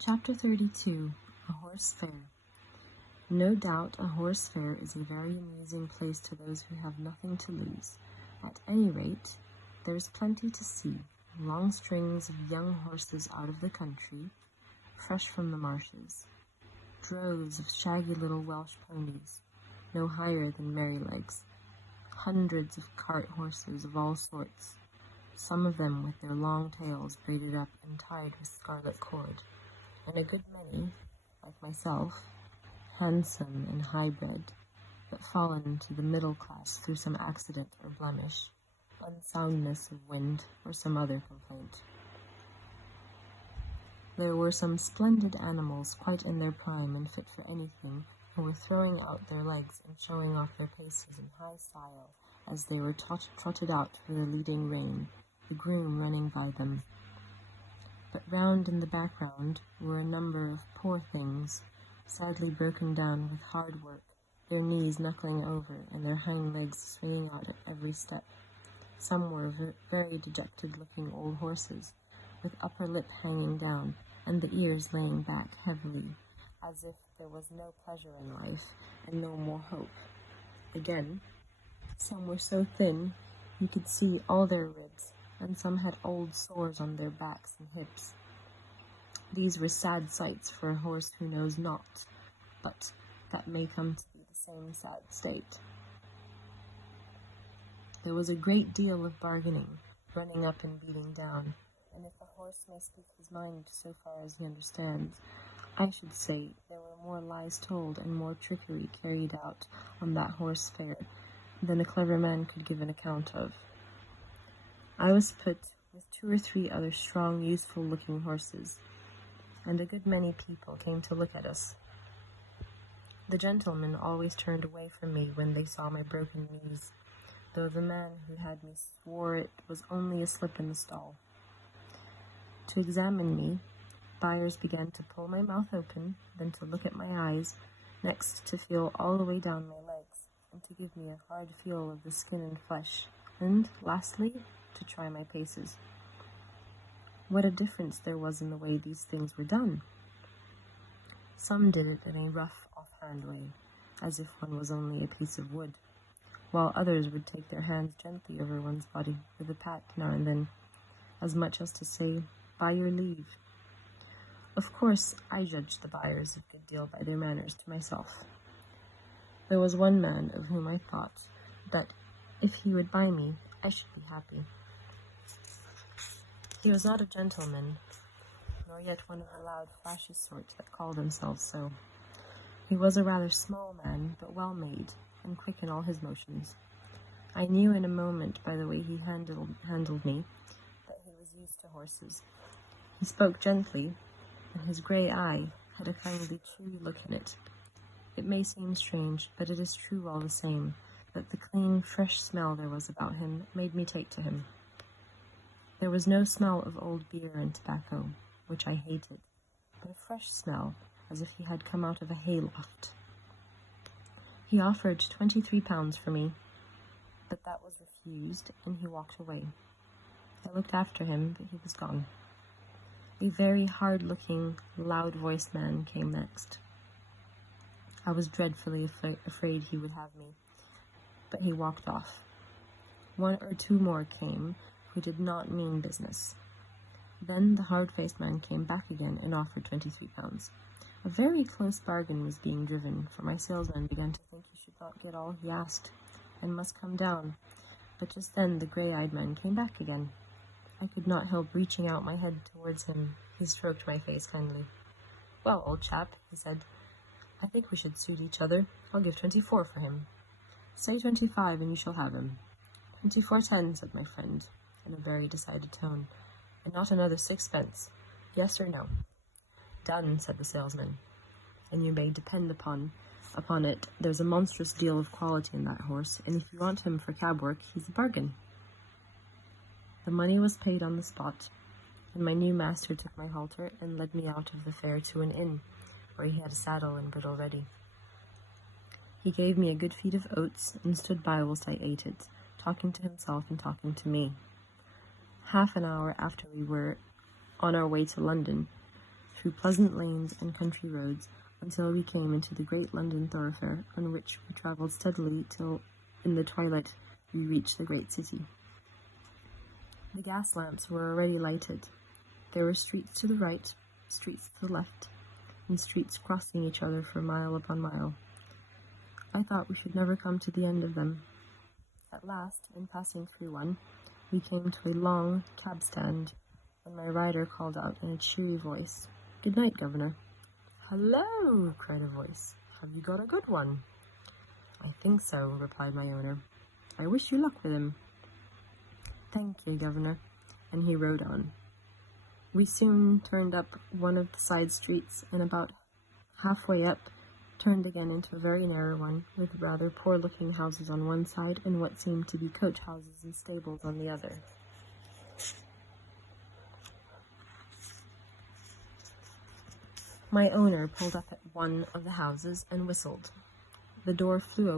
Chapter 32. A Horse Fair. No doubt a horse fair is a very amusing place to those who have nothing to lose. At any rate, there is plenty to see. Long strings of young horses out of the country, fresh from the marshes. Droves of shaggy little Welsh ponies, no higher than Merrylegs. Hundreds of cart horses of all sorts, some of them with their long tails braided up and tied with scarlet cord, and a good many, like myself, handsome and high-bred, but fallen to the middle class through some accident or blemish, unsoundness of wind, or some other complaint. There were some splendid animals quite in their prime and fit for anything, who were throwing out their legs and showing off their paces in high style as they were trotted out for their leading rein, the groom running by them. But round in the background were a number of poor things, sadly broken down with hard work, their knees knuckling over and their hind legs swinging out at every step. Some were very dejected-looking old horses, with upper lip hanging down and the ears laying back heavily, as if there was no pleasure in life and no more hope. Again, some were so thin you could see all their ribs, and some had old sores on their backs and hips. These were sad sights for a horse who knows not, but that may come to be the same sad state. There was a great deal of bargaining, running up and beating down, and if a horse may speak his mind so far as he understands, I should say there were more lies told and more trickery carried out on that horse fair than a clever man could give an account of. I was put with 2 or 3 other strong, useful-looking horses, and a good many people came to look at us. The gentlemen always turned away from me when they saw my broken knees, though the man who had me swore it was only a slip in the stall. To examine me, buyers began to pull my mouth open, then to look at my eyes, next to feel all the way down my legs, and to give me a hard feel of the skin and flesh, and, lastly, to try my paces. What a difference there was in the way these things were done! Some did it in a rough, offhand way, as if one was only a piece of wood, while others would take their hands gently over one's body with a pat now and then, as much as to say, "By your leave." Of course, I judged the buyers a good deal by their manners to myself. There was one man of whom I thought that if he would buy me, I should be happy. He was not a gentleman, nor yet one of the loud, flashy sort that call themselves so. He was a rather small man, but well-made, and quick in all his motions. I knew in a moment by the way he handled me that he was used to horses. He spoke gently, and his grey eye had a kindly, cheery look in it. It may seem strange, but it is true all the same, that the clean, fresh smell there was about him made me take to him. There was no smell of old beer and tobacco, which I hated, but a fresh smell, as if he had come out of a hayloft. He offered £23 for me, but that was refused, and he walked away. I looked after him, but he was gone. A very hard-looking, loud-voiced man came next. I was dreadfully afraid he would have me, but he walked off. 1 or 2 more came, who did not mean business. Then the hard-faced man came back again and offered £23. A very close bargain was being driven, for my salesman began to think he should not get all he asked, and must come down. But just then the grey-eyed man came back again. I could not help reaching out my head towards him. He stroked my face kindly. "Well, old chap," he said, "I think we should suit each other. I'll give 24 for him." "Say 25 and you shall have him." 24.10, said my friend, in a very decided tone, "and not another 6 pence. Yes or no?" "Done," said the salesman, "and you may depend upon it there's a monstrous deal of quality in that horse, and if you want him for cab work, he's a bargain." The money was paid on the spot, and my new master took my halter and led me out of the fair to an inn, where he had a saddle and bridle ready. He gave me a good feed of oats, and stood by whilst I ate it, talking to himself and talking to me. Half an hour after we were on our way to London, through pleasant lanes and country roads, until we came into the great London thoroughfare, on which we travelled steadily till in the twilight we reached the great city. The gas lamps were already lighted. There were streets to the right, streets to the left, and streets crossing each other for mile upon mile. I thought we should never come to the end of them. At last, in passing through one, we came to a long cab stand, when my rider called out in a cheery voice, "Good night, Governor." "Hello!" cried a voice. "Have you got a good one?" "I think so," replied my owner. "I wish you luck with him." "Thank you, Governor," and he rode on. We soon turned up one of the side streets, and about halfway up, turned again into a very narrow one, with rather poor-looking houses on one side and what seemed to be coach-houses and stables on the other. My owner pulled up at one of the houses and whistled. The door flew open.